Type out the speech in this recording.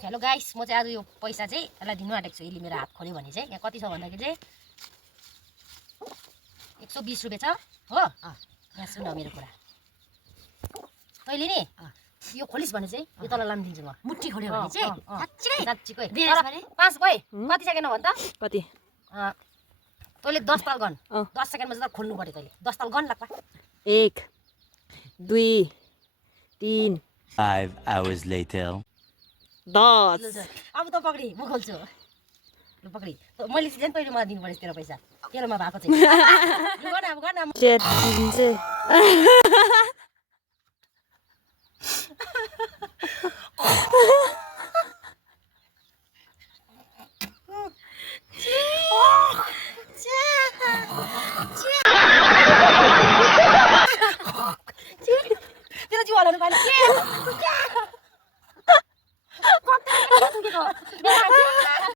Hello guys, म चाहिँ आज यो पैसा चाहिँ यसलाई दिनु आँटेको छु। यसले मेरो हात खोल्यो भने चाहिँ यहाँ कति छ भन्दाखेरि चाहिँ 120 रुपियाँ छ हो। यहाँ सुन मेरो कुरा, तैँले नि यो खोलिस् भने चाहिँ यो तल लान दिन्छु म। मुट्ठी खोल्यो भने चाहिँ साँच्चीकै 5 गए कति सेकेन्ड हो भन् त? कति तैँले 10 ताल गन 10 सेकेन्डमा चाहिँ खोल्नु पर्यो। तैँले 10 ताल गन लाग्छ। 1 2 3 5 hours later. 10 अब त पक्री, म खोल्छु। ल पक्री, मैले चाहिँ तैँले मलाई दिनु पर्यो तेरो पैसा। तेरोमा भएको चाहिँ गन अब गन। चाहिँ